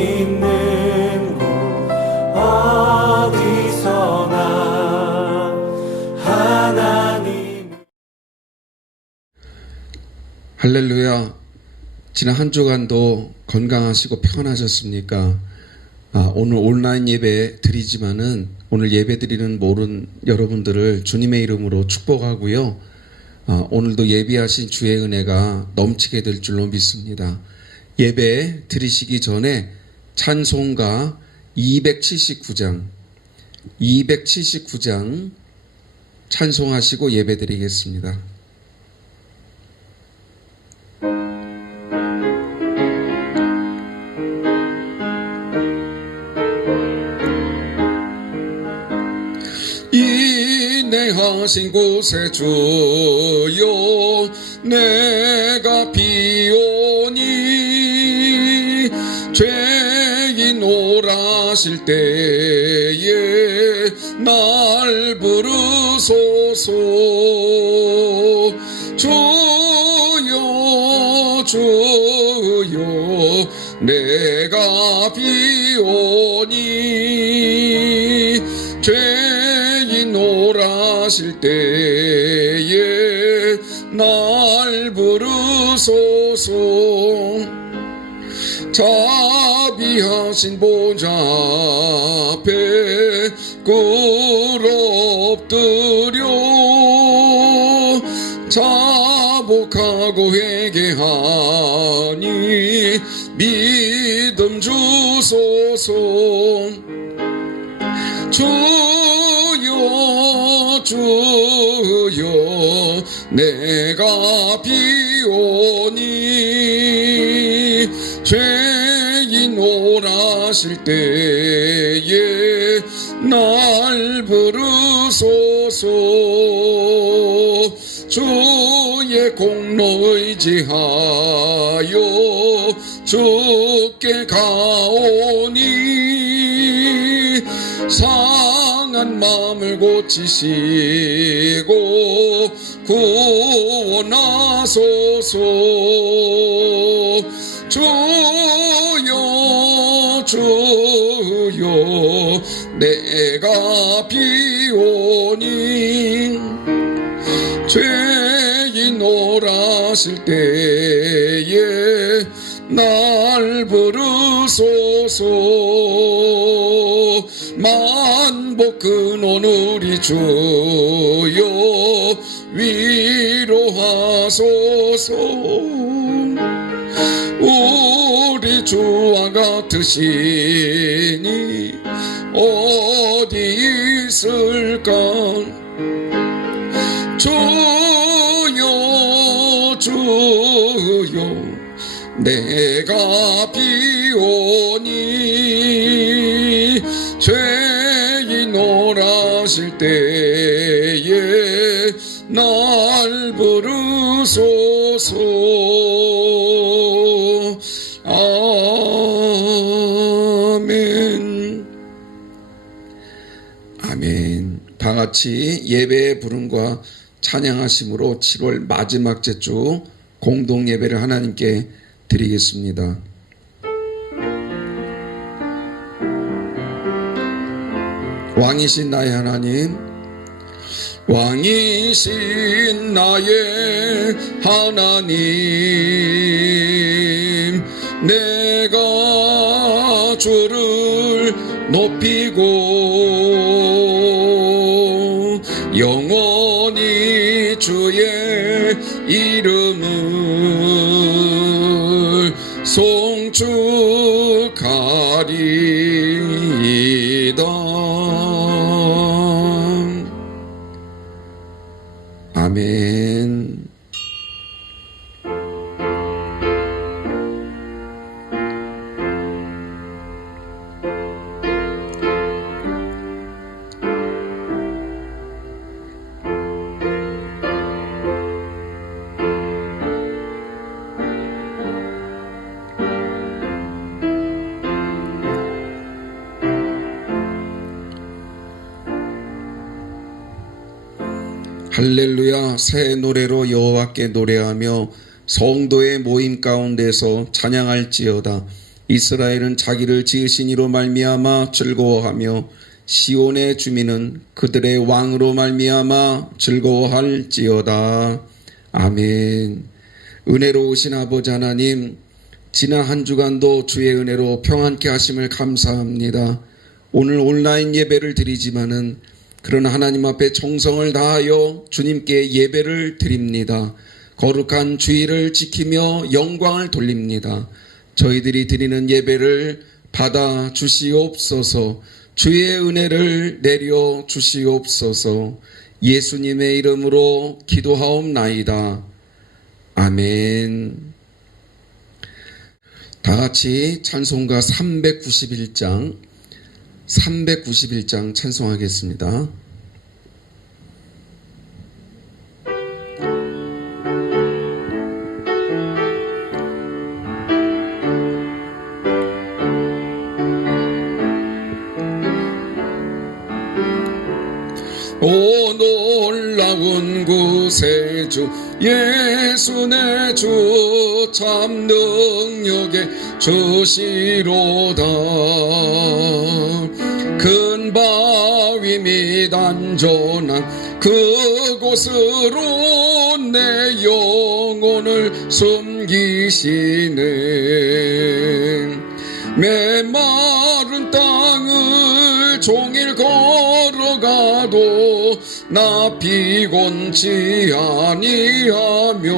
있는 곳 어디서나 하나님. 할렐루야. 지난 한 주간도 건강하시고 평안하셨습니까? 오늘 온라인 예배 드리지만은 오늘 예배 드리는 모든 여러분들을 주님의 이름으로 축복하고요. 오늘도 예비하신 주의 은혜가 넘치게 될 줄로 믿습니다. 예배 드리시기 전에 찬송가 279장 찬송하시고 예배 드리겠습니다. 인내하신 곳에 주여 내가 비오니 죄인 오라실 때에 날 부르소서. 주여 주여 내가 비오니 죄인 오라실 때에 날 부르소서. 자비하신 보좌 앞에 꿇어 엎드려 자복하고 회개하니 믿음 주소서. 주여 주여 내가 비오니 죄인 오라실 때에 날 부르소서. 주의 공로 의지하여 주께 가오니 상한 마음을 고치시고 구원하소서. 주여 주여 내가 비오니 죄인 오라실 때에 날 부르소서. 만복 근원 우리 주여 위로하소서. 우리 주와 같으시니 어디 있을까. 주여 주여 내가 비오니 죄인 오라실 때에 날 부르소서. 아멘. 아멘. 다 같이 예배의 부름과 찬양하심으로 7월 마지막 주 공동 예배를 하나님께 드리겠습니다. 왕이신 나의 하나님, 왕이신 나의 하나님, 내가 주를 높이고 영원히 주의 이름을 송축하리이다. 아멘. 할렐루야. 새 노래로 여호와께 노래하며 성도의 모임 가운데서 찬양할지어다. 이스라엘은 자기를 지으신 이로 말미암아 즐거워하며 시온의 주민은 그들의 왕으로 말미암아 즐거워할지어다. 아멘. 은혜로우신 아버지 하나님, 지난 한 주간도 주의 은혜로 평안케 하심을 감사합니다. 오늘 온라인 예배를 드리지만은 그러나 하나님 앞에 정성을 다하여 주님께 예배를 드립니다. 거룩한 주의를 지키며 영광을 돌립니다. 저희들이 드리는 예배를 받아 주시옵소서. 주의 은혜를 내려 주시옵소서. 예수님의 이름으로 기도하옵나이다. 아멘. 다 같이 찬송가 391장 찬송하겠습니다. 오 놀라운 구세주 예수 내 주 참 능력의 주시로다. 큰 바위 및 안전한 그곳으로 내 영혼을 숨기시네. 메마른 땅을 종일 걸어가도 나 피곤치 아니하며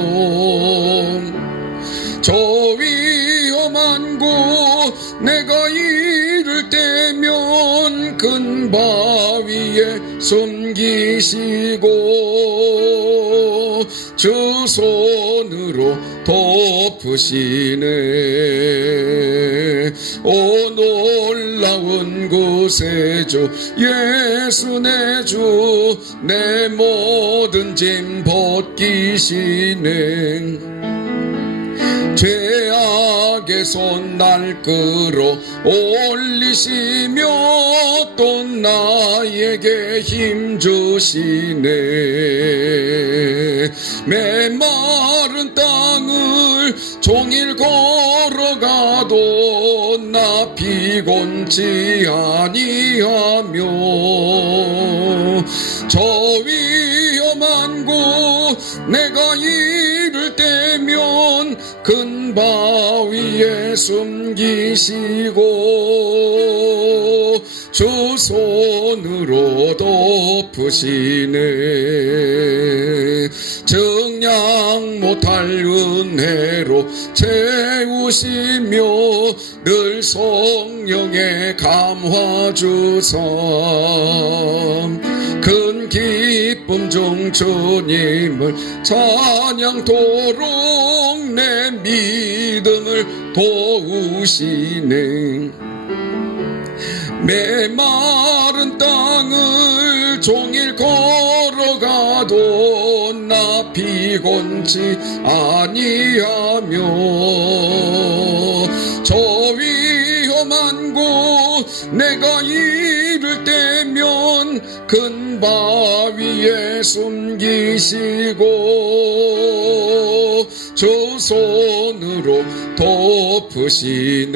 저 위험한 곳 내가 이를 때면 큰 바위에 숨기시고 주 손으로 덮으시네. 오 놀라운 구세주 예수 내 주 내 모든 짐 벗기시네. 죄악의 손 날 끌어 올리시며 또 나에게 힘 주시네. 메마른 땅을 종일 걸어가도 나 피곤치 아니하며 저 위험한 곳 내가 이를 때면 큰 바위에 숨기시고 주 손으로 덮으시네. 증량 못할 은혜로 채우시며 늘 성령의 감화 주사 큰 기쁨 중 주님을 찬양토록 내 믿음을 도우시네. 메마른 땅을 종일 걸어가도 나 피곤치 아니하며 저 위험한 곳 내가 이를 때면 큰 바위에 숨기시고 주 손으로 덮으시네.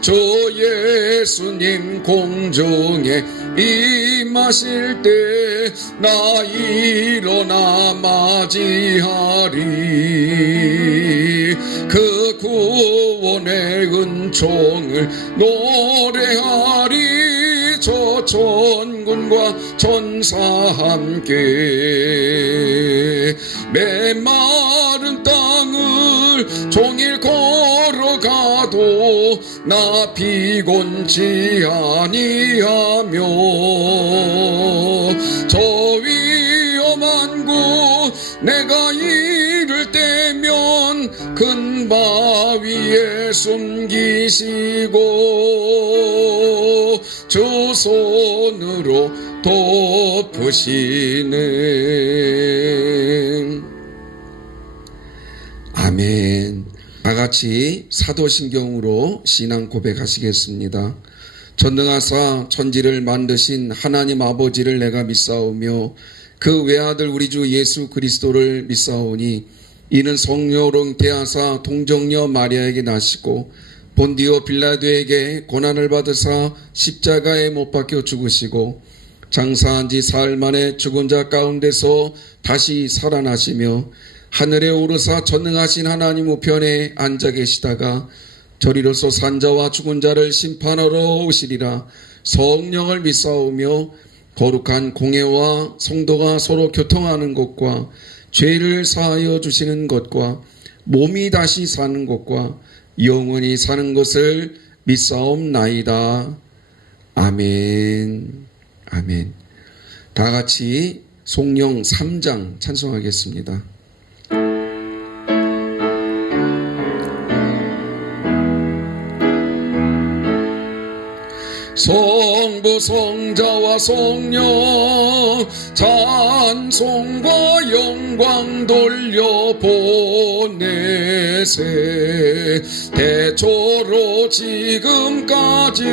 주 예수님 공중에 임하실 때 나 일어나 맞이하리. 그 구원의 은총을 노래하리. 저 천군과 천사 함께 메마른 땅을 종일 걸어가도 나 피곤치 아니하며 저 위험한 곳 내가 이를 때면 큰 바위에 숨기시고 주 손으로 덮으시네. 아멘. 다같이 사도신경으로 신앙 고백하시겠습니다. 전능하사 천지를 만드신 하나님 아버지를 내가 믿사오며 그 외아들 우리 주 예수 그리스도를 믿사오니 이는 성령으로 대하사 동정녀 마리아에게 나시고 본디오 빌라도에게 고난을 받으사 십자가에 못 박혀 죽으시고 장사한 지 사흘 만에 죽은 자 가운데서 다시 살아나시며 하늘에 오르사 전능하신 하나님 우편에 앉아 계시다가 저리로서 산자와 죽은 자를 심판하러 오시리라. 성령을 믿사오며 거룩한 공회와 성도가 서로 교통하는 것과 죄를 사하여 주시는 것과 몸이 다시 사는 것과 영원히 사는 것을 믿사옵나이다. 아멘. 아멘. 다 같이 송영 3장 찬송하겠습니다. 성부 성자와 성령 찬송과 영광 돌려보내세. 대초로 지금까지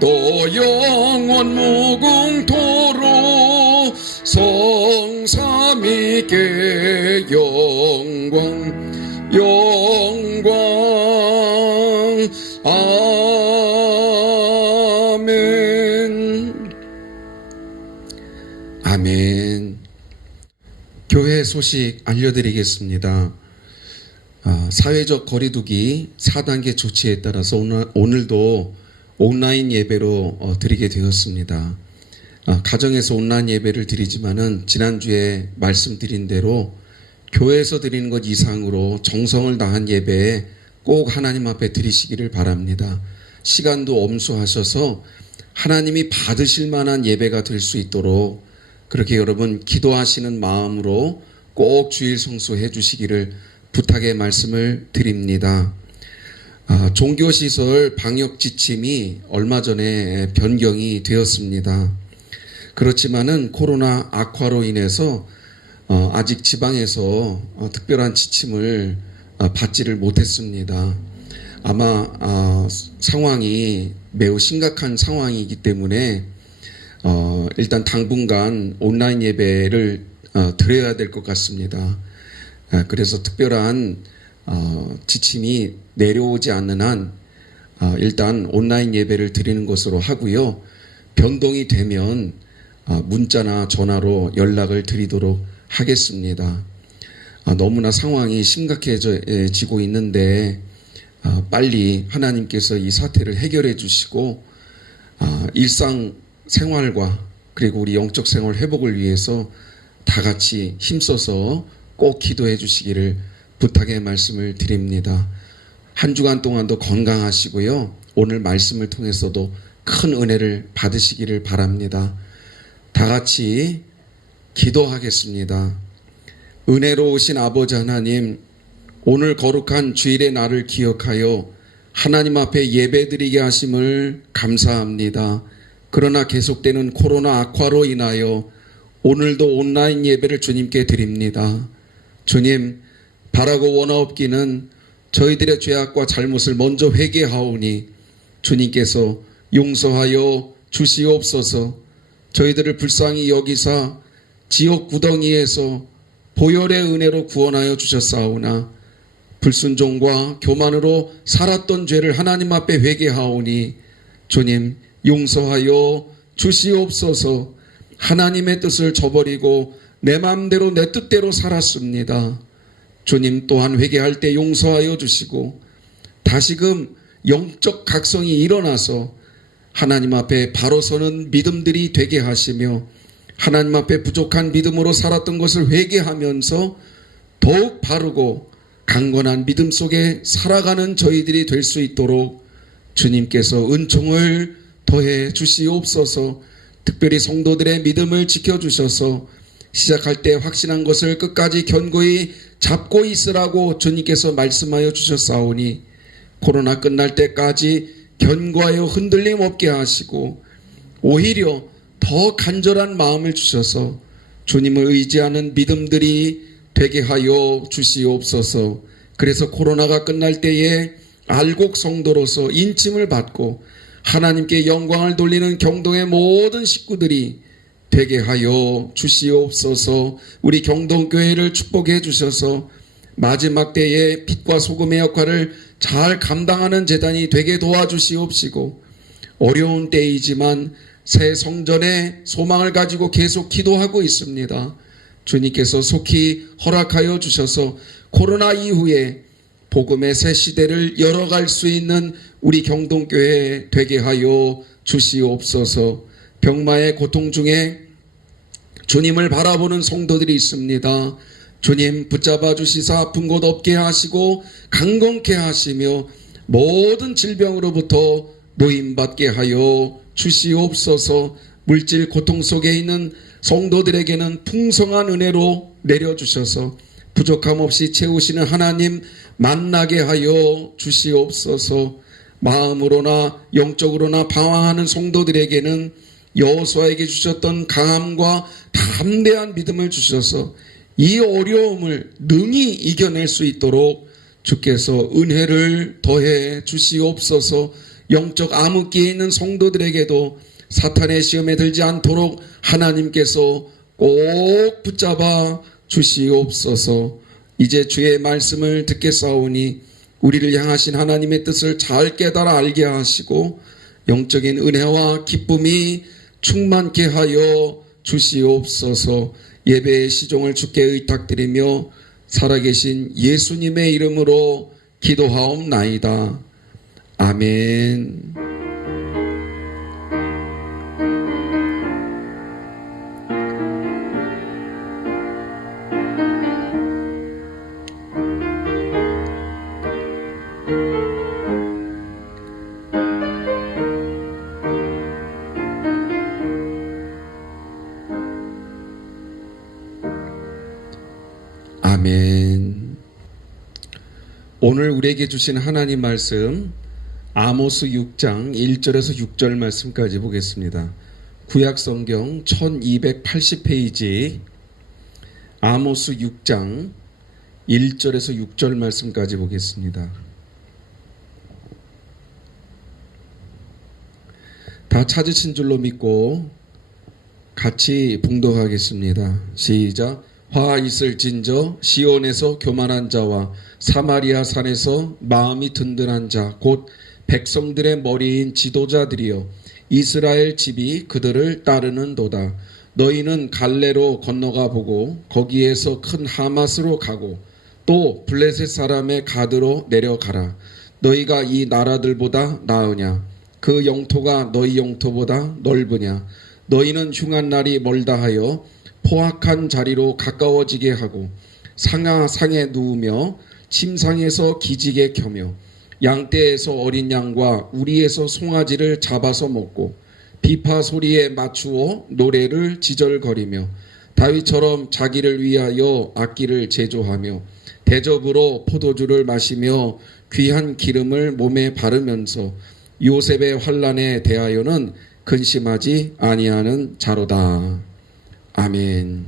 또 영원 무궁토록 성삼위께 영광 영광 아멘. 아멘. 교회 소식 알려드리겠습니다. 사회적 거리두기 4단계 조치에 따라서 오늘도 온라인 예배로 드리게 되었습니다. 가정에서 온라인 예배를 드리지만은 지난주에 말씀드린 대로 교회에서 드리는 것 이상으로 정성을 다한 예배에 꼭 하나님 앞에 드리시기를 바랍니다. 시간도 엄수하셔서 하나님이 받으실 만한 예배가 될 수 있도록 그렇게 여러분 기도하시는 마음으로 꼭 주일 성수해 주시기를 부탁의 말씀을 드립니다. 종교시설 방역 지침이 얼마 전에 변경이 되었습니다. 그렇지만은 코로나 악화로 인해서 아직 지방에서 특별한 지침을 받지를 못했습니다. 아마 상황이 매우 심각한 상황이기 때문에 일단 당분간 온라인 예배를 드려야 될 것 같습니다. 그래서 특별한 지침이 내려오지 않는 한 일단 온라인 예배를 드리는 것으로 하고요. 변동이 되면 문자나 전화로 연락을 드리도록 하겠습니다. 너무나 상황이 심각해지고 있는데 빨리 하나님께서 이 사태를 해결해 주시고 일상 생활과 그리고 우리 영적 생활 회복을 위해서 다 같이 힘써서 꼭 기도해 주시기를 부탁의 말씀을 드립니다. 한 주간 동안도 건강하시고요. 오늘 말씀을 통해서도 큰 은혜를 받으시기를 바랍니다. 다 같이 기도하겠습니다. 은혜로우신 아버지 하나님, 오늘 거룩한 주일의 날을 기억하여 하나님 앞에 예배드리게 하심을 감사합니다. 그러나 계속되는 코로나 악화로 인하여 오늘도 온라인 예배를 주님께 드립니다. 주님, 바라고 원하옵기는 저희들의 죄악과 잘못을 먼저 회개하오니 주님께서 용서하여 주시옵소서. 저희들을 불쌍히 여기사 지옥 구덩이에서 보혈의 은혜로 구원하여 주셨사오나 불순종과 교만으로 살았던 죄를 하나님 앞에 회개하오니 주님 용서하여 주시옵소서. 하나님의 뜻을 저버리고 내 마음대로 내 뜻대로 살았습니다. 주님 또한 회개할 때 용서하여 주시고 다시금 영적 각성이 일어나서 하나님 앞에 바로 서는 믿음들이 되게 하시며 하나님 앞에 부족한 믿음으로 살았던 것을 회개하면서 더욱 바르고 강건한 믿음 속에 살아가는 저희들이 될 수 있도록 주님께서 은총을 더해 주시옵소서. 특별히 성도들의 믿음을 지켜주셔서 시작할 때 확신한 것을 끝까지 견고히 잡고 있으라고 주님께서 말씀하여 주셨사오니 코로나 끝날 때까지 견고하여 흔들림 없게 하시고 오히려 더 간절한 마음을 주셔서 주님을 의지하는 믿음들이 되게 하여 주시옵소서. 그래서 코로나가 끝날 때에 알곡 성도로서 인침을 받고 하나님께 영광을 돌리는 경동의 모든 식구들이 되게 하여 주시옵소서. 우리 경동교회를 축복해 주셔서 마지막 때에 빛과 소금의 역할을 잘 감당하는 제단이 되게 도와주시옵시고, 어려운 때이지만 새 성전의 소망을 가지고 계속 기도하고 있습니다. 주님께서 속히 허락하여 주셔서 코로나 이후에 복음의 새 시대를 열어갈 수 있는 우리 경동교회 되게 하여 주시옵소서. 병마의 고통 중에 주님을 바라보는 성도들이 있습니다. 주님 붙잡아 주시사 아픈 곳 없게 하시고 강건케 하시며 모든 질병으로부터 노임받게 하여 주시옵소서. 물질 고통 속에 있는 성도들에게는 풍성한 은혜로 내려주셔서 부족함 없이 채우시는 하나님 만나게 하여 주시옵소서. 마음으로나 영적으로나 방황하는 성도들에게는 여호수아에게 주셨던 강함과 담대한 믿음을 주셔서 이 어려움을 능히 이겨낼 수 있도록 주께서 은혜를 더해 주시옵소서. 영적 암흑기에 있는 성도들에게도 사탄의 시험에 들지 않도록 하나님께서 꼭 붙잡아 주시옵소서. 이제 주의 말씀을 듣겠사오니 우리를 향하신 하나님의 뜻을 잘 깨달아 알게 하시고 영적인 은혜와 기쁨이 충만케 하여 주시옵소서. 예배의 시종을 주께 의탁드리며 살아계신 예수님의 이름으로 기도하옵나이다. 아멘. 아멘. 오늘 우리에게 주신 하나님 말씀 아모스 6장 1절에서 6절 말씀까지 보겠습니다. 구약성경 1280페이지 아모스 6장 1절에서 6절 말씀까지 보겠습니다. 다 찾으신 줄로 믿고 같이 봉독하겠습니다. 시작. 화 있을진저 시온에서 교만한 자와 사마리아 산에서 마음이 든든한 자 곧 백성들의 머리인 지도자들이여 이스라엘 집이 그들을 따르는도다. 너희는 갈레로 건너가 보고 거기에서 큰 하맛으로 가고 또 블레셋 사람의 가드로 내려가라. 너희가 이 나라들보다 나으냐? 그 영토가 너희 영토보다 넓으냐? 너희는 흉한 날이 멀다 하여 포악한 자리로 가까워지게 하고 상하상에 누우며 침상에서 기지개 켜며 양떼에서 어린 양과 우리에서 송아지를 잡아서 먹고 비파 소리에 맞추어 노래를 지절거리며 다윗처럼 자기를 위하여 악기를 제조하며 대접으로 포도주를 마시며 귀한 기름을 몸에 바르면서 요셉의 환난에 대하여는 근심하지 아니하는 자로다. 아멘.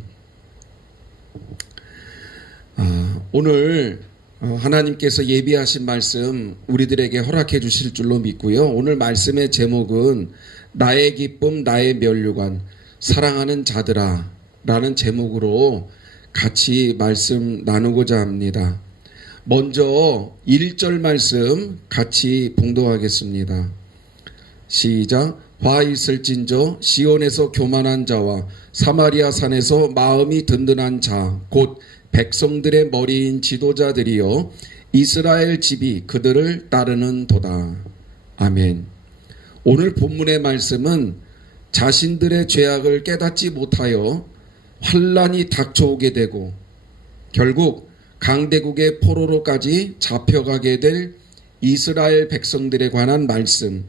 오늘 하나님께서 예비하신 말씀 우리들에게 허락해 주실 줄로 믿고요. 오늘 말씀의 제목은 나의 기쁨 나의 면류관 사랑하는 자들아 라는 제목으로 같이 말씀 나누고자 합니다. 먼저 1절 말씀 같이 봉독하겠습니다. 시작. 화 있을진저 시온에서 교만한 자와 사마리아 산에서 마음이 든든한 자 곧 백성들의 머리인 지도자들이여 이스라엘 집이 그들을 따르는도다. 아멘. 오늘 본문의 말씀은 자신들의 죄악을 깨닫지 못하여 환난이 닥쳐오게 되고 결국 강대국의 포로로까지 잡혀가게 될 이스라엘 백성들에 관한 말씀,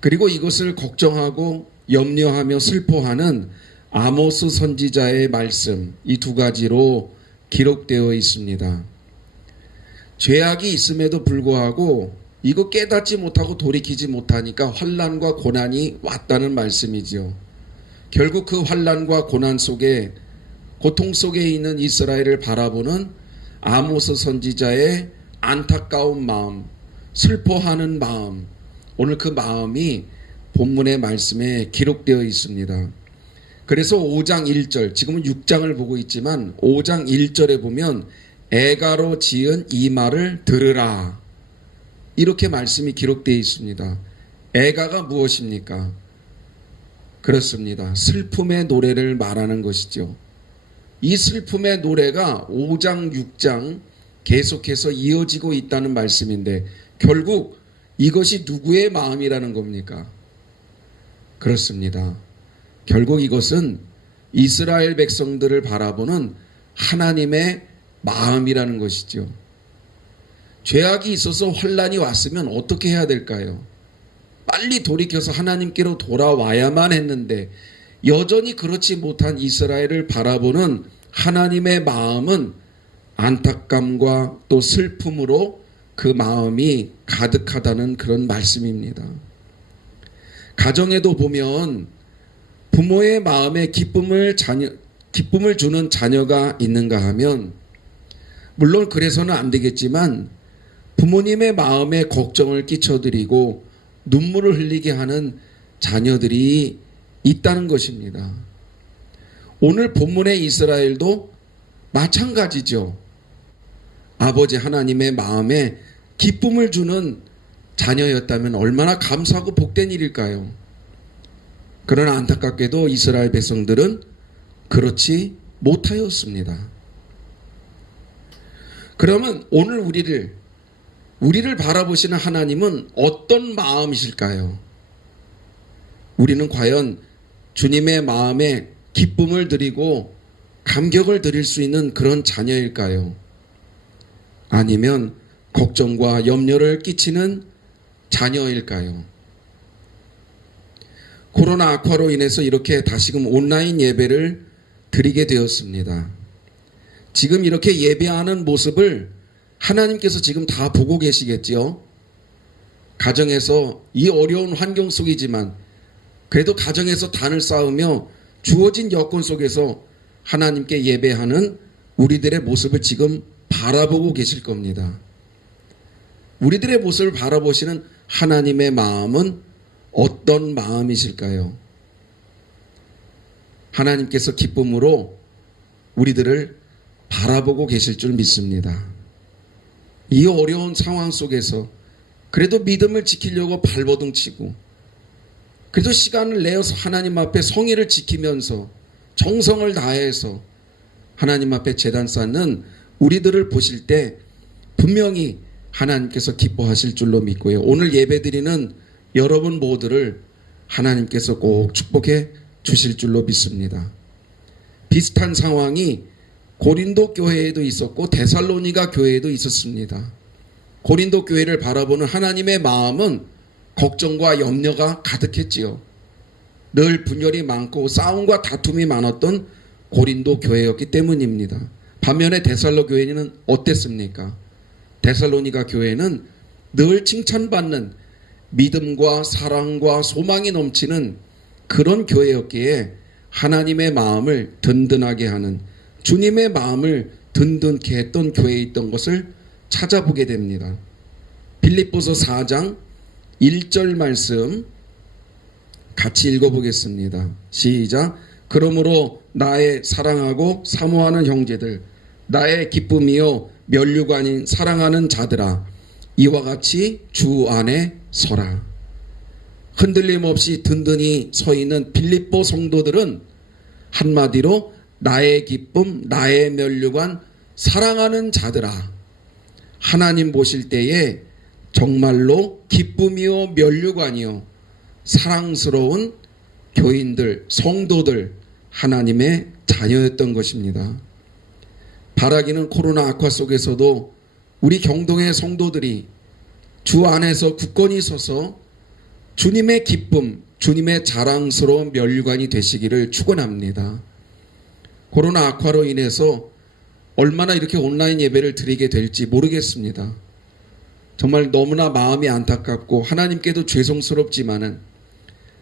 그리고 이것을 걱정하고 염려하며 슬퍼하는 아모스 선지자의 말씀, 이 두 가지로 기록되어 있습니다. 죄악이 있음에도 불구하고 이거 깨닫지 못하고 돌이키지 못하니까 환난과 고난이 왔다는 말씀이지요. 결국 그 환난과 고난 속에 고통 속에 있는 이스라엘을 바라보는 아모스 선지자의 안타까운 마음, 슬퍼하는 마음, 오늘 그 마음이 본문의 말씀에 기록되어 있습니다. 그래서 5장 1절, 지금은 6장을 보고 있지만 5장 1절에 보면 애가로 지은 이 말을 들으라. 이렇게 말씀이 기록되어 있습니다. 애가가 무엇입니까? 그렇습니다. 슬픔의 노래를 말하는 것이죠. 이 슬픔의 노래가 5장, 6장 계속해서 이어지고 있다는 말씀인데 결국 이것이 누구의 마음이라는 겁니까? 그렇습니다. 결국 이것은 이스라엘 백성들을 바라보는 하나님의 마음이라는 것이죠. 죄악이 있어서 환난이 왔으면 어떻게 해야 될까요? 빨리 돌이켜서 하나님께로 돌아와야만 했는데 여전히 그렇지 못한 이스라엘을 바라보는 하나님의 마음은 안타kam과 또 슬픔으로 그 마음이 가득하다는 그런 말씀입니다. 가정에도 보면 부모의 마음에 기쁨을 주는 자녀가 있는가 하면 물론 그래서는 안 되겠지만 부모님의 마음에 걱정을 끼쳐드리고 눈물을 흘리게 하는 자녀들이 있다는 것입니다. 오늘 본문의 이스라엘도 마찬가지죠. 아버지 하나님의 마음에 기쁨을 주는 자녀였다면 얼마나 감사하고 복된 일일까요? 그러나 안타깝게도 이스라엘 백성들은 그렇지 못하였습니다. 그러면 오늘 우리를 바라보시는 하나님은 어떤 마음이실까요? 우리는 과연 주님의 마음에 기쁨을 드리고 감격을 드릴 수 있는 그런 자녀일까요? 아니면 걱정과 염려를 끼치는 자녀일까요? 코로나 악화로 인해서 이렇게 다시금 온라인 예배를 드리게 되었습니다. 지금 이렇게 예배하는 모습을 하나님께서 지금 다 보고 계시겠지요? 가정에서 이 어려운 환경 속이지만 그래도 가정에서 단을 쌓으며 주어진 여건 속에서 하나님께 예배하는 우리들의 모습을 지금 바라보고 계실 겁니다. 우리들의 모습을 바라보시는 하나님의 마음은 어떤 마음이실까요? 하나님께서 기쁨으로 우리들을 바라보고 계실 줄 믿습니다. 이 어려운 상황 속에서 그래도 믿음을 지키려고 발버둥 치고 그래도 시간을 내어서 하나님 앞에 성의를 지키면서 정성을 다해서 하나님 앞에 제단 쌓는 우리들을 보실 때 분명히 하나님께서 기뻐하실 줄로 믿고요. 오늘 예배드리는 여러분 모두를 하나님께서 꼭 축복해 주실 줄로 믿습니다. 비슷한 상황이 고린도 교회에도 있었고 데살로니가 교회에도 있었습니다. 고린도 교회를 바라보는 하나님의 마음은 걱정과 염려가 가득했지요. 늘 분열이 많고 싸움과 다툼이 많았던 고린도 교회였기 때문입니다. 반면에 데살로 교회는 어땠습니까? 데살로니가 교회는 늘 칭찬받는 믿음과 사랑과 소망이 넘치는 그런 교회였기에 하나님의 마음을 든든하게 하는 주님의 마음을 든든케 했던 교회에 있던 것을 찾아보게 됩니다. 빌립보서 4장 1절 말씀 같이 읽어보겠습니다. 시작. 그러므로 나의 사랑하고 사모하는 형제들, 나의 기쁨이요 면류관인 사랑하는 자들아, 이와 같이 주 안에 서라. 흔들림 없이 든든히 서 있는 빌립보 성도들은 한마디로 나의 기쁨, 나의 면류관, 사랑하는 자들아, 하나님 보실 때에 정말로 기쁨이요 면류관이요 사랑스러운 교인들, 성도들, 하나님의 자녀였던 것입니다. 바라기는 코로나 악화 속에서도 우리 경동의 성도들이 주 안에서 굳건히 서서 주님의 기쁨, 주님의 자랑스러운 면류관이 되시기를 축원합니다. 코로나 악화로 인해서 얼마나 이렇게 온라인 예배를 드리게 될지 모르겠습니다. 정말 너무나 마음이 안타깝고 하나님께도 죄송스럽지만은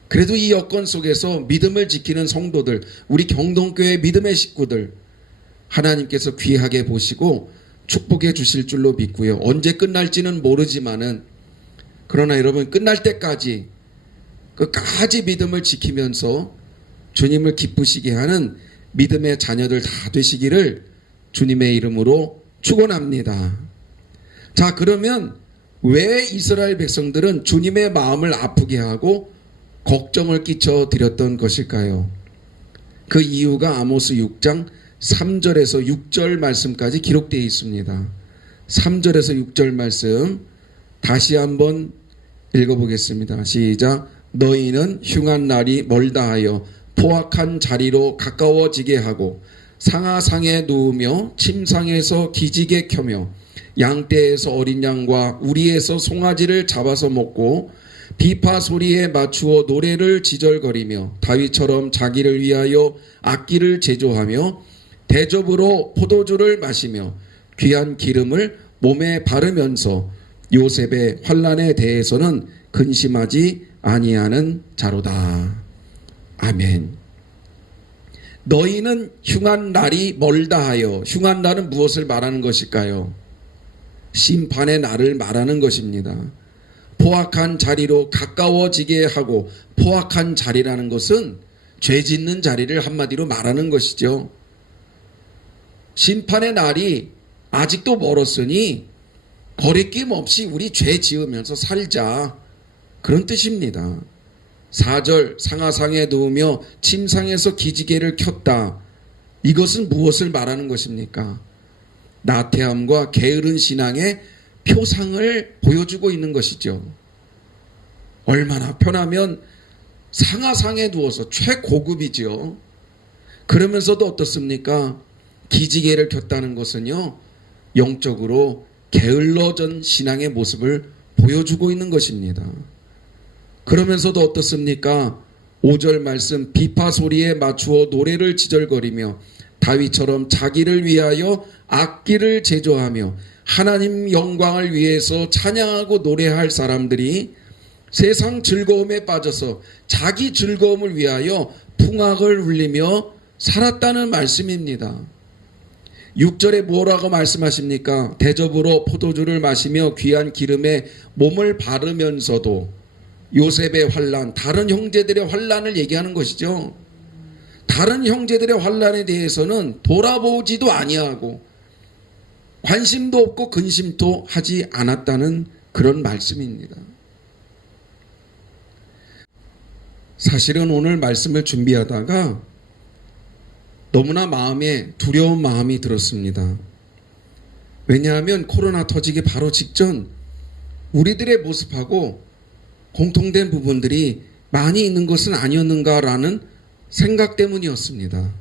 그래도 이 여건 속에서 믿음을 지키는 성도들, 우리 경동교회 믿음의 식구들 하나님께서 귀하게 보시고 축복해 주실 줄로 믿고요. 언제 끝날지는 모르지만은 그러나 여러분 끝날 때까지 끝까지 믿음을 지키면서 주님을 기쁘시게 하는 믿음의 자녀들 다 되시기를 주님의 이름으로 축원합니다. 자, 그러면 왜 이스라엘 백성들은 주님의 마음을 아프게 하고 걱정을 끼쳐 드렸던 것일까요? 그 이유가 아모스 6장 3절에서 6절 말씀까지 기록되어 있습니다. 3절에서 6절 말씀 다시 한번 읽어보겠습니다. 시작. 너희는 흉한 날이 멀다 하여 포악한 자리로 가까워지게 하고 상하상에 누우며 침상에서 기지개 켜며 양떼에서 어린 양과 우리에서 송아지를 잡아서 먹고 비파 소리에 맞추어 노래를 지절거리며 다윗처럼 자기를 위하여 악기를 제조하며 대접으로 포도주를 마시며 귀한 기름을 몸에 바르면서 요셉의 환난에 대해서는 근심하지 아니하는 자로다. 아멘. 너희는 흉한 날이 멀다 하여, 흉한 날은 무엇을 말하는 것일까요? 심판의 날을 말하는 것입니다. 포악한 자리로 가까워지게 하고, 포악한 자리라는 것은 죄 짓는 자리를 한마디로 말하는 것이죠. 심판의 날이 아직도 멀었으니 거리낌 없이 우리 죄 지으면서 살자, 그런 뜻입니다. 4절 상하상에 누우며 침상에서 기지개를 켰다. 이것은 무엇을 말하는 것입니까? 나태함과 게으른 신앙의 표상을 보여주고 있는 것이죠. 얼마나 편하면 상하상에 누워서 최고급이죠. 그러면서도 어떻습니까? 기지개를 켰다는 것은요, 영적으로 게을러진 신앙의 모습을 보여주고 있는 것입니다. 그러면서도 어떻습니까? 5절 말씀 비파 소리에 맞추어 노래를 지절거리며 다윗처럼 자기를 위하여 악기를 제조하며 하나님 영광을 위해서 찬양하고 노래할 사람들이 세상 즐거움에 빠져서 자기 즐거움을 위하여 풍악을 울리며 살았다는 말씀입니다. 6절에 뭐라고 말씀하십니까? 대접으로 포도주를 마시며 귀한 기름에 몸을 바르면서도 요셉의 환난, 다른 형제들의 환난을 얘기하는 것이죠. 다른 형제들의 환난에 대해서는 돌아보지도 아니하고 관심도 없고 근심도 하지 않았다는 그런 말씀입니다. 사실은 오늘 말씀을 준비하다가 너무나 마음에 두려운 마음이 들었습니다. 왜냐하면 코로나 터지기 바로 직전 우리들의 모습하고 공통된 부분들이 많이 있는 것은 아니었는가라는 생각 때문이었습니다.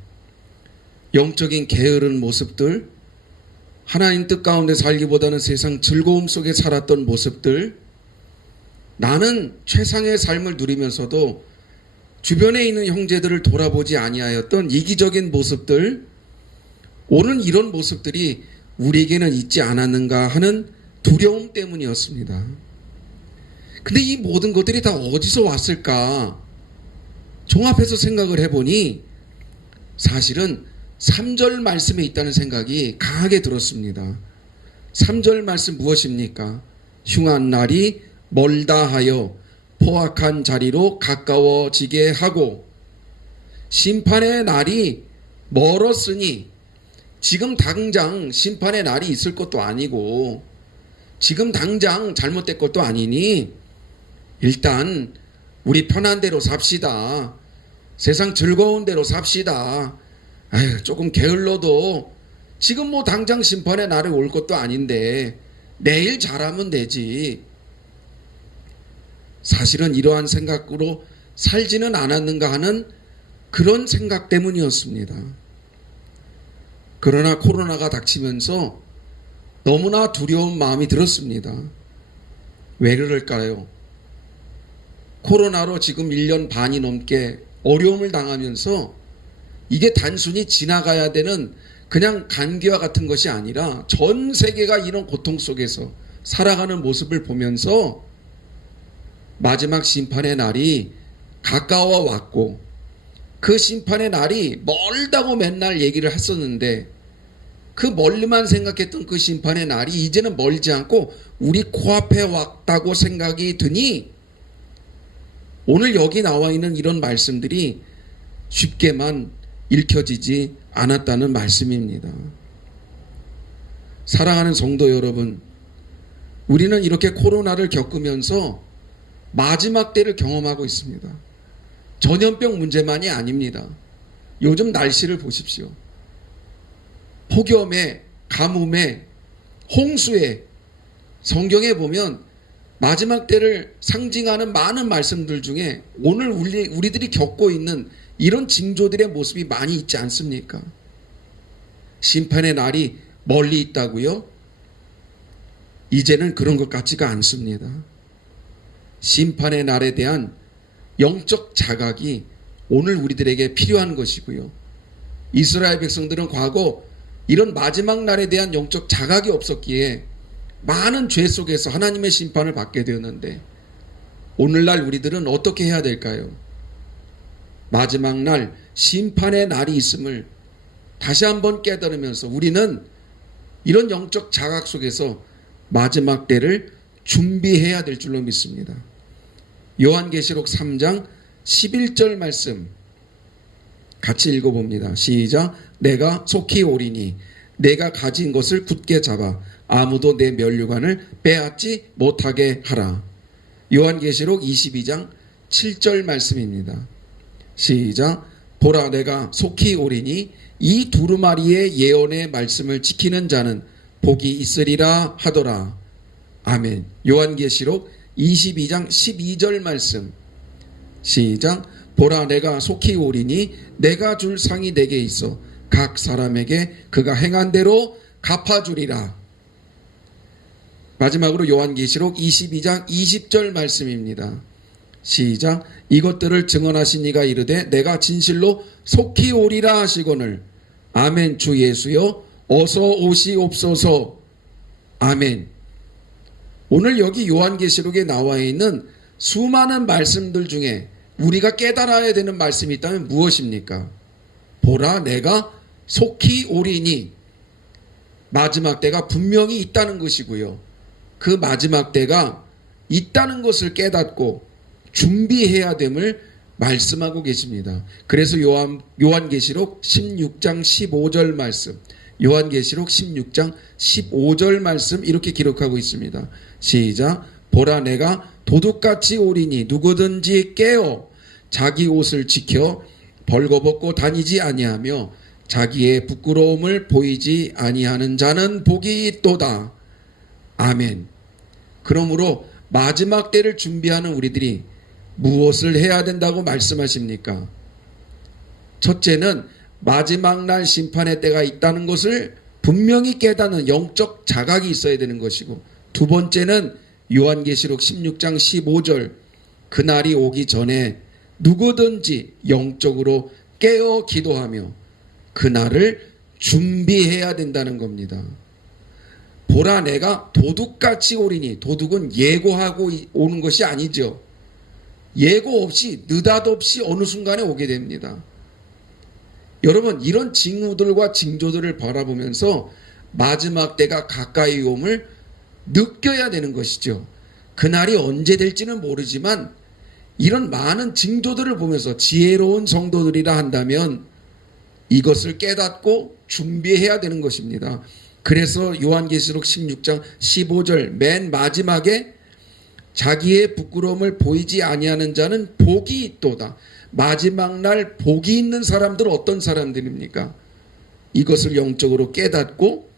영적인 게으른 모습들, 하나님 뜻 가운데 살기보다는 세상 즐거움 속에 살았던 모습들, 나는 최상의 삶을 누리면서도 주변에 있는 형제들을 돌아보지 아니하였던 이기적인 모습들, 오는 이런 모습들이 우리에게는 있지 않았는가 하는 두려움 때문이었습니다. 근데 이 모든 것들이 다 어디서 왔을까? 종합해서 생각을 해보니 사실은 3절 말씀에 있다는 생각이 강하게 들었습니다. 3절 말씀 무엇입니까? 흉한 날이 멀다 하여 포악한 자리로 가까워지게 하고 심판의 날이 멀었으니, 지금 당장 심판의 날이 있을 것도 아니고 지금 당장 잘못된 것도 아니니 일단 우리 편한 대로 삽시다. 세상 즐거운 대로 삽시다. 아유, 조금 게을러도 지금 뭐 당장 심판의 날이 올 것도 아닌데 내일 잘하면 되지. 사실은 이러한 생각으로 살지는 않았는가 하는 그런 생각 때문이었습니다. 그러나 코로나가 닥치면서 너무나 두려운 마음이 들었습니다. 왜 그럴까요? 코로나로 지금 1년 반이 넘게 어려움을 당하면서 이게 단순히 지나가야 되는 그냥 감기와 같은 것이 아니라 전 세계가 이런 고통 속에서 살아가는 모습을 보면서 마지막 심판의 날이 가까워 왔고, 그 심판의 날이 멀다고 맨날 얘기를 했었는데 그 멀리만 생각했던 그 심판의 날이 이제는 멀지 않고 우리 코앞에 왔다고 생각이 드니 오늘 여기 나와 있는 이런 말씀들이 쉽게만 읽혀지지 않았다는 말씀입니다. 사랑하는 성도 여러분, 우리는 이렇게 코로나를 겪으면서 마지막 때를 경험하고 있습니다. 전염병 문제만이 아닙니다. 요즘 날씨를 보십시오. 폭염에, 가뭄에, 홍수에, 성경에 보면 마지막 때를 상징하는 많은 말씀들 중에 오늘 우리들이 겪고 있는 이런 징조들의 모습이 많이 있지 않습니까? 심판의 날이 멀리 있다고요? 이제는 그런 것 같지가 않습니다. 심판의 날에 대한 영적 자각이 오늘 우리들에게 필요한 것이고요. 이스라엘 백성들은 과거 이런 마지막 날에 대한 영적 자각이 없었기에 많은 죄 속에서 하나님의 심판을 받게 되었는데, 오늘날 우리들은 어떻게 해야 될까요? 마지막 날 심판의 날이 있음을 다시 한번 깨달으면서 우리는 이런 영적 자각 속에서 마지막 때를 준비해야 될 줄로 믿습니다. 요한계시록 3장 11절 말씀 같이 읽어봅니다. 시작. 내가 속히 오리니 내가 가진 것을 굳게 잡아 아무도 내 면류관을 빼앗지 못하게 하라. 요한계시록 22장 7절 말씀입니다. 시작. 보라, 내가 속히 오리니 이 두루마리의 예언의 말씀을 지키는 자는 복이 있으리라 하더라. 아멘. 요한계시록 22장 12절 말씀. 시작. 보라, 내가 속히 오리니 내가 줄 상이 내게 있어 각 사람에게 그가 행한 대로 갚아주리라. 마지막으로 요한계시록 22장 20절 말씀입니다. 시작. 이것들을 증언하신 이가 이르되 내가 진실로 속히 오리라 하시거늘. 아멘. 주 예수여 어서 오시옵소서. 아멘. 오늘 여기 요한계시록에 나와 있는 수많은 말씀들 중에 우리가 깨달아야 되는 말씀이 있다면 무엇입니까? 보라, 내가 속히 오리니, 마지막 때가 분명히 있다는 것이고요. 그 마지막 때가 있다는 것을 깨닫고 준비해야 됨을 말씀하고 계십니다. 그래서 요한계시록 16장 15절 말씀, 요한계시록 16장 15절 말씀 이렇게 기록하고 있습니다. 시작. 보라, 내가 도둑같이 오리니 누구든지 깨어 자기 옷을 지켜 벌거벗고 다니지 아니하며 자기의 부끄러움을 보이지 아니하는 자는 복이 있도다. 아멘. 그러므로 마지막 때를 준비하는 우리들이 무엇을 해야 된다고 말씀하십니까? 첫째는 마지막 날 심판의 때가 있다는 것을 분명히 깨닫는 영적 자각이 있어야 되는 것이고, 두 번째는 요한계시록 16장 15절 그날이 오기 전에 누구든지 영적으로 깨어 기도하며 그날을 준비해야 된다는 겁니다. 보라, 내가 도둑같이 오리니, 도둑은 예고하고 오는 것이 아니죠. 예고 없이 느닷없이 어느 순간에 오게 됩니다. 여러분, 이런 징후들과 징조들을 바라보면서 마지막 때가 가까이 om을 느껴야 되는 것이죠. 그날이 언제 될지는 모르지만 이런 많은 징조들을 보면서 지혜로운 성도들이라 한다면 이것을 깨닫고 준비해야 되는 것입니다. 그래서 요한계시록 16장 15절 맨 마지막에 자기의 부끄러움을 보이지 아니하는 자는 복이 있도다. 마지막 날 복이 있는 사람들은 어떤 사람들입니까? 이것을 영적으로 깨닫고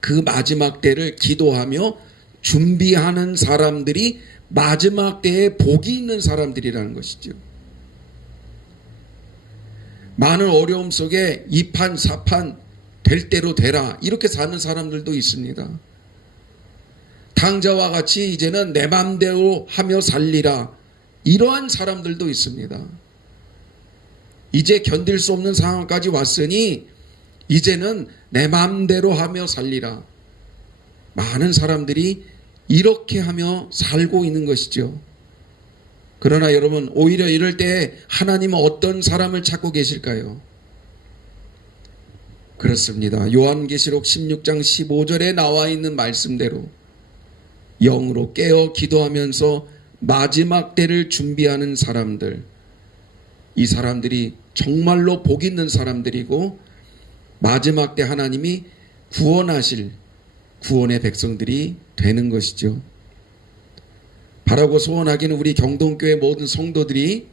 그 마지막 때를 기도하며 준비하는 사람들이 마지막 때에 복이 있는 사람들이라는 것이죠. 많은 어려움 속에 2판 4판 될 대로 되라 이렇게 사는 사람들도 있습니다. 탕자와 같이 이제는 내 맘대로 하며 살리라 이러한 사람들도 있습니다. 이제 견딜 수 없는 상황까지 왔으니 이제는 내 맘대로 하며 살리라. 많은 사람들이 이렇게 하며 살고 있는 것이죠. 그러나 여러분, 오히려 이럴 때 하나님은 어떤 사람을 찾고 계실까요? 그렇습니다. 요한계시록 16장 15절에 나와 있는 말씀대로 영으로 깨어 기도하면서 마지막 때를 준비하는 사람들, 이 사람들이 정말로 복 있는 사람들이고 마지막 때 하나님이 구원하실 구원의 백성들이 되는 것이죠. 바라고 소원하기는 우리 경동교회 모든 성도들이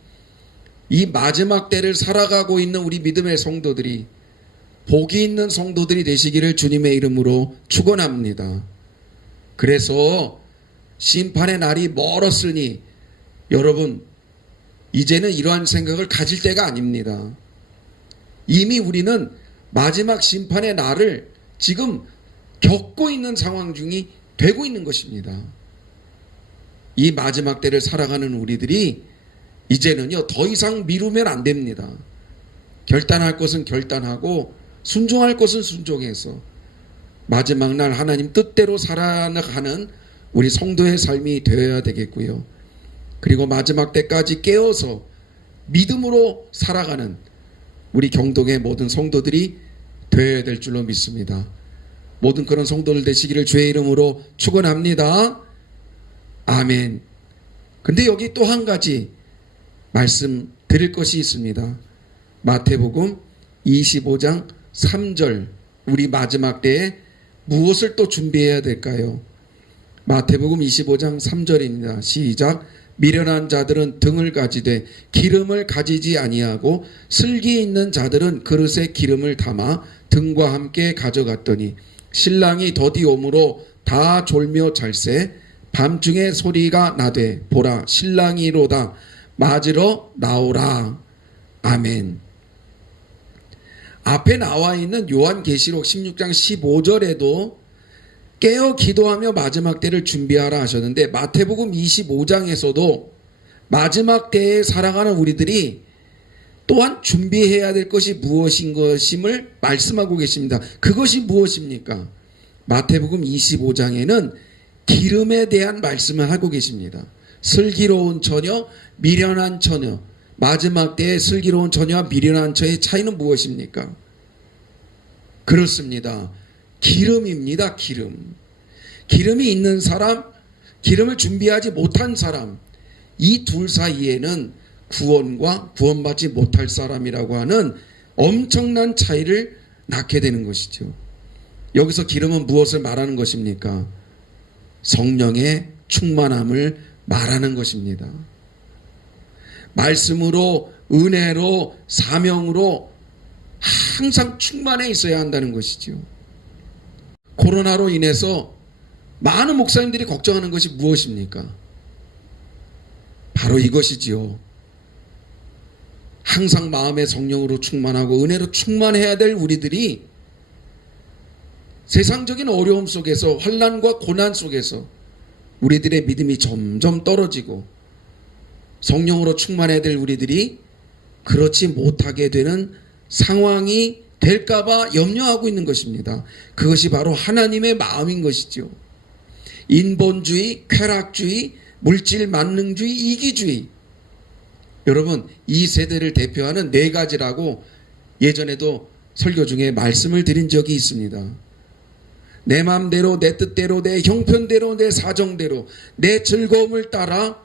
이 마지막 때를 살아가고 있는 우리 믿음의 성도들이 복이 있는 성도들이 되시기를 주님의 이름으로 축원합니다. 그래서 심판의 날이 멀었으니 여러분 이제는 이러한 생각을 가질 때가 아닙니다. 이미 우리는 마지막 심판의 날을 지금 겪고 있는 상황 중이 되고 있는 것입니다. 이 마지막 때를 살아가는 우리들이 이제는요 더 이상 미루면 안 됩니다. 결단할 것은 결단하고 순종할 것은 순종해서 마지막 날 하나님 뜻대로 살아가는 우리 성도의 삶이 되어야 되겠고요. 그리고 마지막 때까지 깨어서 믿음으로 살아가는 우리 경동의 모든 성도들이 되어야 될 줄로 믿습니다. 모든 그런 성도들 되시기를 주의 이름으로 축원합니다. 아멘. 근데 여기 또 한 가지 말씀 드릴 것이 있습니다. 마태복음 25장 3절 우리 마지막 때에 무엇을 또 준비해야 될까요? 마태복음 25장 3절입니다. 시작. 미련한 자들은 등을 가지되 기름을 가지지 아니하고 슬기 있는 자들은 그릇에 기름을 담아 등과 함께 가져갔더니 신랑이 더디 오므로 다 졸며 잘세 밤중에 소리가 나되 보라 신랑이로다 맞으러 나오라. 아멘. 앞에 나와 있는 요한계시록 16장 15절에도 깨어 기도하며 마지막 때를 준비하라 하셨는데 마태복음 25장에서도 마지막 때에 살아가는 우리들이 또한 준비해야 될 것이 무엇인 것임을 말씀하고 계십니다. 그것이 무엇입니까? 마태복음 25장에는 기름에 대한 말씀을 하고 계십니다. 슬기로운 처녀, 미련한 처녀. 마지막 때에 슬기로운 처녀와 미련한 처녀의 차이는 무엇입니까? 그렇습니다. 기름입니다. 기름. 기름이 있는 사람, 기름을 준비하지 못한 사람, 이 둘 사이에는 구원과 구원받지 못할 사람이라고 하는 엄청난 차이를 낳게 되는 것이죠. 여기서 기름은 무엇을 말하는 것입니까? 성령의 충만함을 말하는 것입니다. 말씀으로, 은혜로, 사명으로 항상 충만해 있어야 한다는 것이죠. 코로나로 인해서 많은 목사님들이 걱정하는 것이 무엇입니까? 바로 이것이지요. 항상 마음의 성령으로 충만하고 은혜로 충만해야 될 우리들이 세상적인 어려움 속에서 환난과 고난 속에서 우리들의 믿음이 점점 떨어지고 성령으로 충만해야 될 우리들이 그렇지 못하게 되는 상황이 될까봐 염려하고 있는 것입니다. 그것이 바로 하나님의 마음인 것이죠. 인본주의, 쾌락주의, 물질 만능주의, 이기주의. 여러분 이 세대를 대표하는 네 가지라고 예전에도 설교 중에 말씀을 드린 적이 있습니다. 내 마음대로, 내 뜻대로, 내 형편대로, 내 사정대로, 내 즐거움을 따라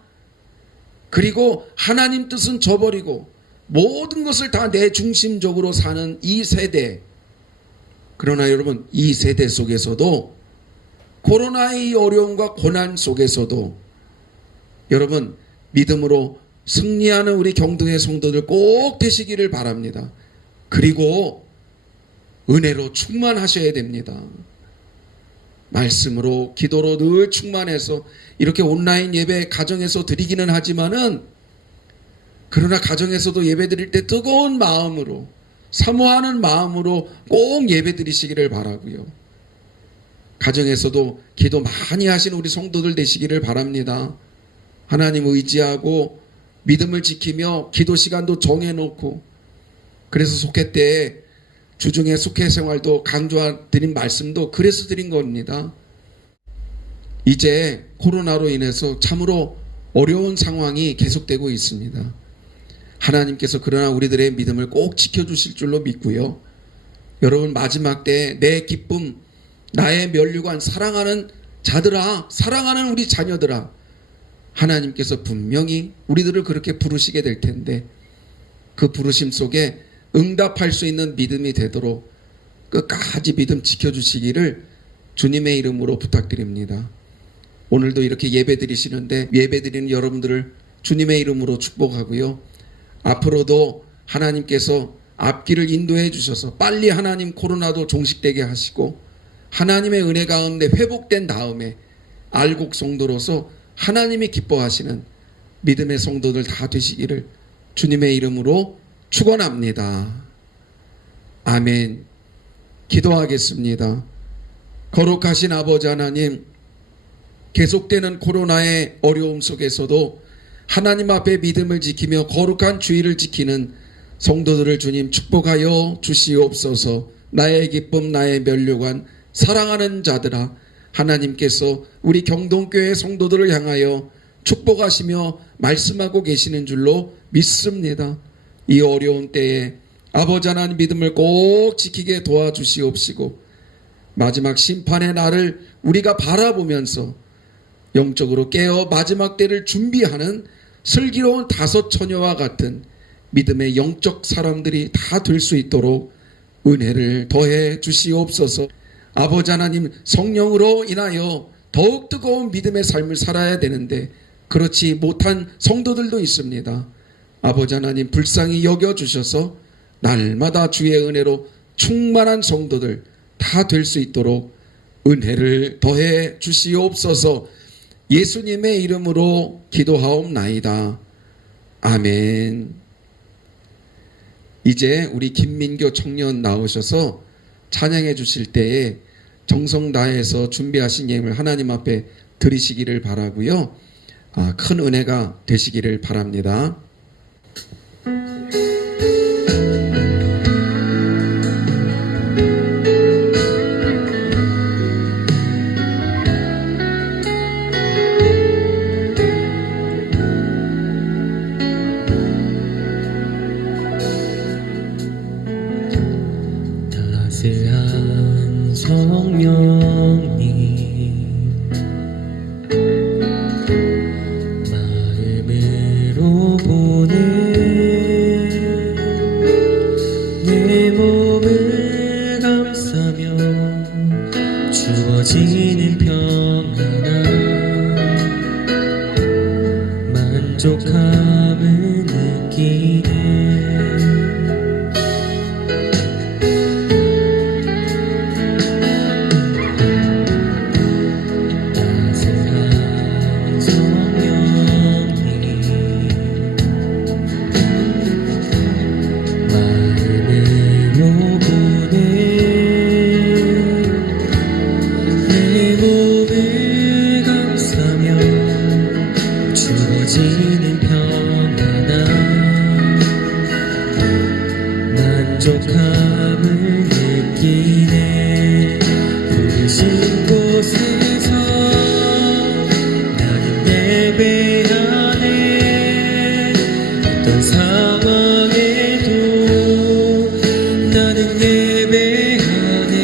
그리고 하나님 뜻은 저버리고 모든 것을 다 내 중심적으로 사는 이 세대. 그러나 여러분 이 세대 속에서도 코로나의 어려움과 고난 속에서도 여러분 믿음으로 승리하는 우리 경동의 성도들 꼭 되시기를 바랍니다. 그리고 은혜로 충만하셔야 됩니다. 말씀으로 기도로 늘 충만해서 이렇게 온라인 예배 가정에서 드리기는 하지만은 그러나 가정에서도 예배 드릴 때 뜨거운 마음으로 사모하는 마음으로 꼭 예배 드리시기를 바라고요. 가정에서도 기도 많이 하신 우리 성도들 되시기를 바랍니다. 하나님 의지하고 믿음을 지키며 기도 시간도 정해놓고 그래서 속회 때 주중에 속회 생활도 강조드린 말씀도 그래서 드린 겁니다. 이제 코로나로 인해서 참으로 어려운 상황이 계속되고 있습니다. 하나님께서 그러나 우리들의 믿음을 꼭 지켜주실 줄로 믿고요. 여러분 마지막 때 내 기쁨, 나의 면류관, 사랑하는 자들아, 사랑하는 우리 자녀들아, 하나님께서 분명히 우리들을 그렇게 부르시게 될 텐데 그 부르심 속에 응답할 수 있는 믿음이 되도록 끝까지 믿음 지켜주시기를 주님의 이름으로 부탁드립니다. 오늘도 이렇게 예배 드리시는데 예배 드리는 여러분들을 주님의 이름으로 축복하고요. 앞으로도 하나님께서 앞길을 인도해 주셔서 빨리 하나님 코로나도 종식되게 하시고 하나님의 은혜 가운데 회복된 다음에 알곡 성도로서 하나님이 기뻐하시는 믿음의 성도들 다 되시기를 주님의 이름으로 축원합니다. 아멘. 기도하겠습니다. 거룩하신 아버지 하나님, 계속되는 코로나의 어려움 속에서도 하나님 앞에 믿음을 지키며 거룩한 주의를 지키는 성도들을 주님 축복하여 주시옵소서. 나의 기쁨 나의 면류관 사랑하는 자들아, 하나님께서 우리 경동교회 성도들을 향하여 축복하시며 말씀하고 계시는 줄로 믿습니다. 이 어려운 때에 아버지 하나님 믿음을 꼭 지키게 도와주시옵시고 마지막 심판의 날을 우리가 바라보면서 영적으로 깨어 마지막 때를 준비하는 슬기로운 다섯 처녀와 같은 믿음의 영적 사람들이 다 될 수 있도록 은혜를 더해 주시옵소서. 아버지 하나님, 성령으로 인하여 더욱 뜨거운 믿음의 삶을 살아야 되는데 그렇지 못한 성도들도 있습니다. 아버지 하나님, 불쌍히 여겨주셔서 날마다 주의 은혜로 충만한 성도들 다 될 수 있도록 은혜를 더해 주시옵소서. 예수님의 이름으로 기도하옵나이다. 아멘. 이제 우리 김민교 청년 나오셔서 찬양해 주실 때에 정성 다해서 준비하신 예물 하나님 앞에 드리시기를 바라고요. 큰 은혜가 되시기를 바랍니다. 따스한 성령님 마음으로 보내 내 몸을 감싸며 주어지는 평안함 만족함을 느끼네. 주어지는 평안함 만족함을 느끼네. 부르신 곳에서 나는 예배하네. 어떤 상황에도 나는 예배하네.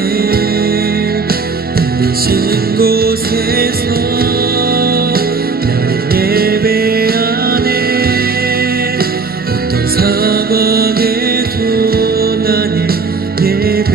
부르신 곳에서 상황에도 나는 예배하네.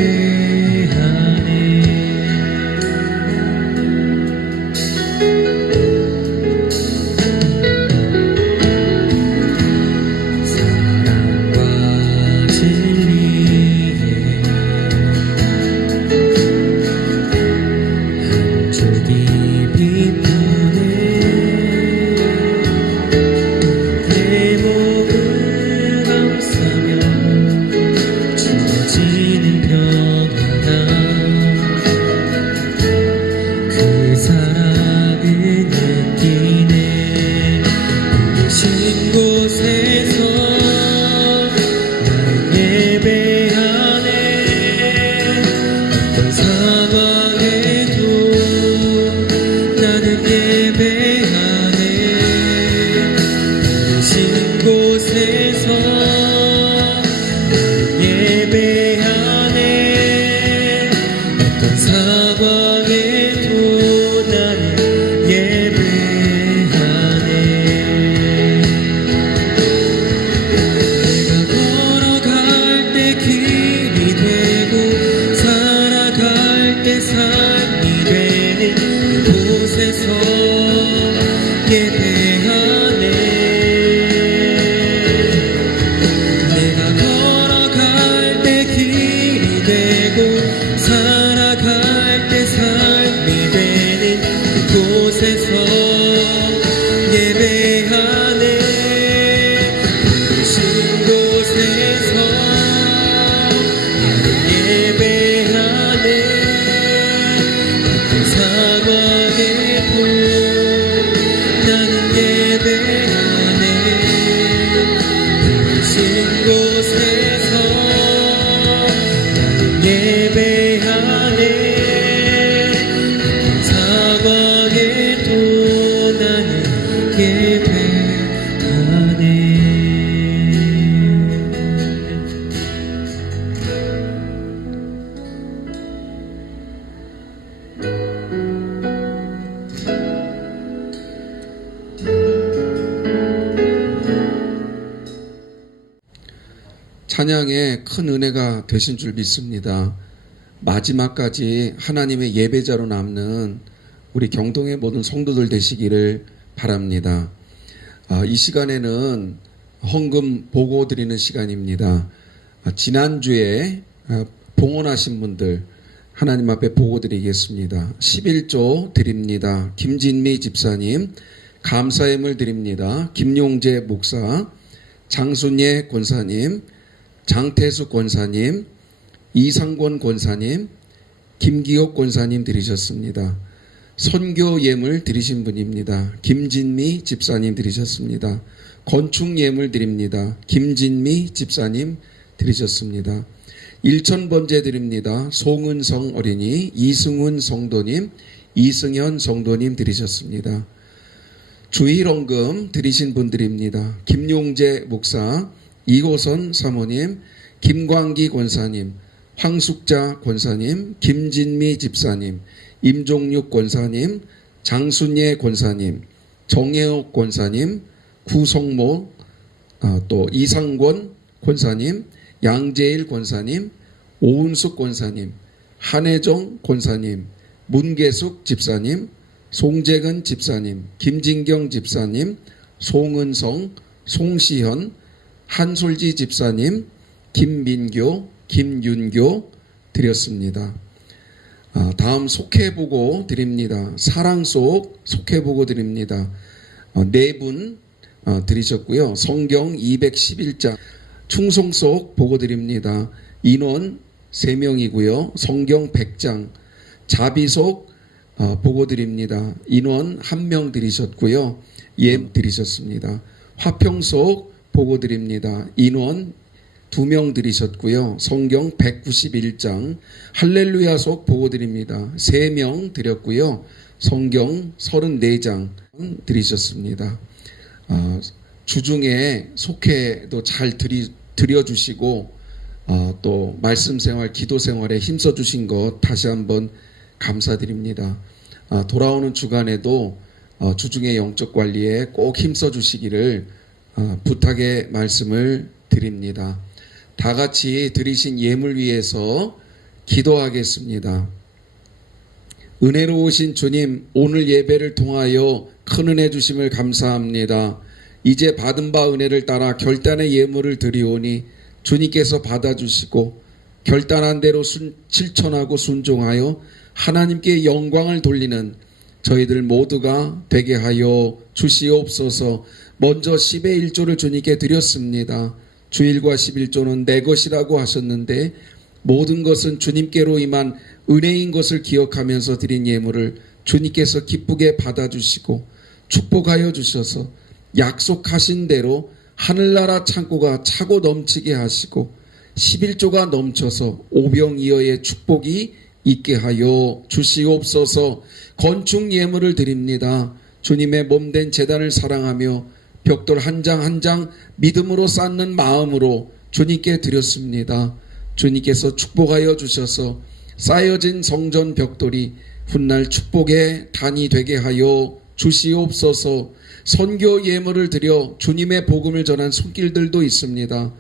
찬양에 큰 은혜가 되신 줄 믿습니다. 마지막까지 하나님의 예배자로 남는 우리 경동의 모든 성도들 되시기를 바랍니다. 이 시간에는 헌금 보고 드리는 시간입니다. 지난주에 봉헌하신 분들 하나님 앞에 보고 드리겠습니다. 11조 드립니다. 김진미 집사님, 감사예물 드립니다. 김용재 목사, 장순예 권사님, 장태수 권사님, 이상권 권사님, 김기옥 권사님 드리셨습니다. 선교 예물 드리신 분입니다. 김진미 집사님 드리셨습니다. 건축 예물 드립니다. 김진미 집사님 드리셨습니다. 일천번제 드립니다. 송은성 어린이, 이승훈 성도님, 이승현 성도님 드리셨습니다. 주일헌금 드리신 분들입니다. 김용재 목사, 이호선 사모님, 김광기 권사님, 황숙자 권사님, 김진미 집사님, 임종육 권사님, 장순예 권사님, 정혜옥 권사님, 구성모, 또 이상권 권사님, 양재일 권사님, 오은숙 권사님, 한혜정 권사님, 문계숙 집사님, 송재근 집사님, 김진경 집사님, 송은성, 송시현, 한솔지 집사님, 김민교, 김윤교 드렸습니다. 다음 속해보고 드립니다. 사랑속 속해보고 드립니다. 4분 드리셨고요. 성경 211장, 충성속 보고 드립니다. 인원 3명이고요. 성경 100장, 자비속 보고 드립니다. 인원 1명 드리셨고요. 예 드리셨습니다. 화평속 보고 드립니다. 인원 2명 드리셨고요. 성경 191장, 할렐루야속 보고 드립니다. 3명 드렸고요. 성경 34장 드리셨습니다. 주중에 속회도 잘 드려주시고 또 말씀 생활, 기도 생활에 힘써 주신 것 다시 한번 감사드립니다. 돌아오는 주간에도 주중의 영적 관리에 꼭 힘써 주시기를 부탁의 말씀을 드립니다. 다 같이 드리신 예물 위해서 기도하겠습니다. 은혜로우신 주님, 오늘 예배를 통하여 큰 은혜 주심을 감사합니다. 이제 받은 바 은혜를 따라 결단의 예물을 드리오니 주님께서 받아주시고 결단한 대로 실천하고 순종하여 하나님께 영광을 돌리는 저희들 모두가 되게 하여 주시옵소서. 먼저 10의 1조를 주님께 드렸습니다. 주일과 11조는 내 것이라고 하셨는데 모든 것은 주님께로 임한 은혜인 것을 기억하면서 드린 예물을 주님께서 기쁘게 받아주시고 축복하여 주셔서 약속하신 대로 하늘나라 창고가 차고 넘치게 하시고 11조가 넘쳐서 오병이어의 축복이 있게 하여 주시옵소서. 건축 예물을 드립니다. 주님의 몸된 제단을 사랑하며 벽돌 한 장 한 장 믿음으로 쌓는 마음으로 주님께 드렸습니다. 주님께서 축복하여 주셔서 쌓여진 성전 벽돌이 훗날 축복의 단이 되게 하여 주시옵소서. 선교 예물을 드려 주님의 복음을 전한 손길들도 있습니다.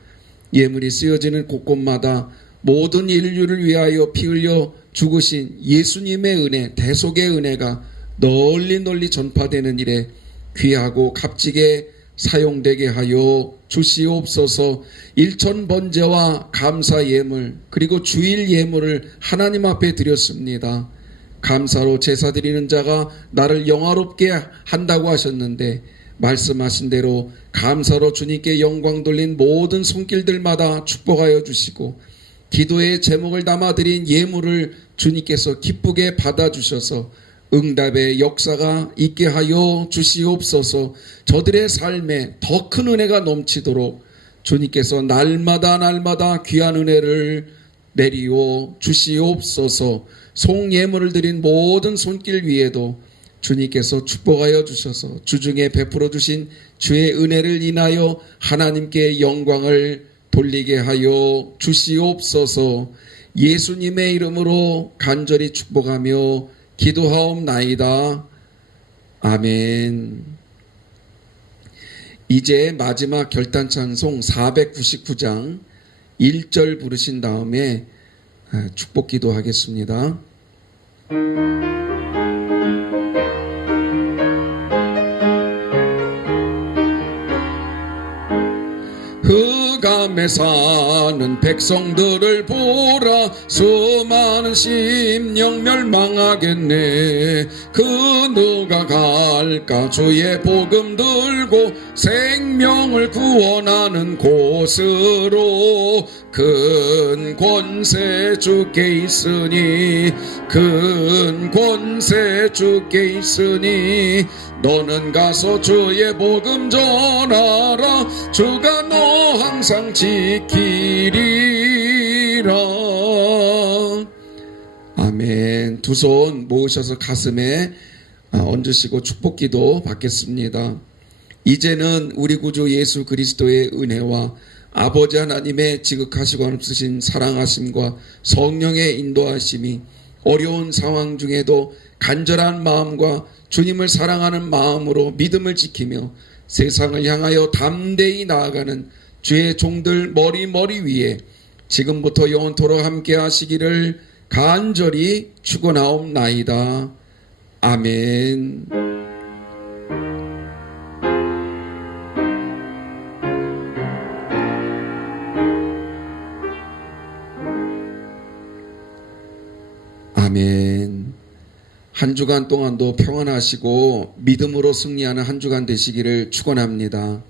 예물이 쓰여지는 곳곳마다 모든 인류를 위하여 피 흘려 죽으신 예수님의 은혜, 대속의 은혜가 널리 널리 전파되는 일에 귀하고 값지게 사용되게 하여 주시옵소서. 일천번제와 감사 예물 그리고 주일 예물을 하나님 앞에 드렸습니다. 감사로 제사 드리는 자가 나를 영화롭게 한다고 하셨는데 말씀하신 대로 감사로 주님께 영광 돌린 모든 손길들마다 축복하여 주시고 기도의 제목을 담아 드린 예물을 주님께서 기쁘게 받아주셔서 응답의 역사가 있게 하여 주시옵소서. 저들의 삶에 더 큰 은혜가 넘치도록 주님께서 날마다 귀한 은혜를 내리어 주시옵소서. 송예물을 드린 모든 손길 위에도 주님께서 축복하여 주셔서 주중에 베풀어 주신 주의 은혜를 인하여 하나님께 영광을 돌리게 하여 주시옵소서. 예수님의 이름으로 간절히 축복하며 기도하옵나이다. 아멘. 이제 마지막 결단찬송 499장 1절 부르신 다음에 축복 기도하겠습니다. 흑암에 사는 백성들을 보라. 수많은 심령 멸망하겠네. 그 누가 갈까? 주의 복음 들고 생명을 구원하는 곳으로. 큰 권세 주께 있으니, 큰 권세 주께 있으니, 너는 가서 주의 복음 전하라. 주가 너 항상 지키리라. 아멘. 두 손 모으셔서 가슴에 얹으시고 축복기도 받겠습니다. 이제는 우리 구주 예수 그리스도의 은혜와 아버지 하나님의 지극하시고 없으신 사랑하심과 성령의 인도하심이 어려운 상황 중에도 간절한 마음과 주님을 사랑하는 마음으로 믿음을 지키며 세상을 향하여 담대히 나아가는 주의 종들 머리 위에 지금부터 영원토록 함께 하시기를 간절히 축원하옵나이다. 아멘. 아멘. 한 주간 동안도 평안하시고 믿음으로 승리하는 한 주간 되시기를 축원합니다.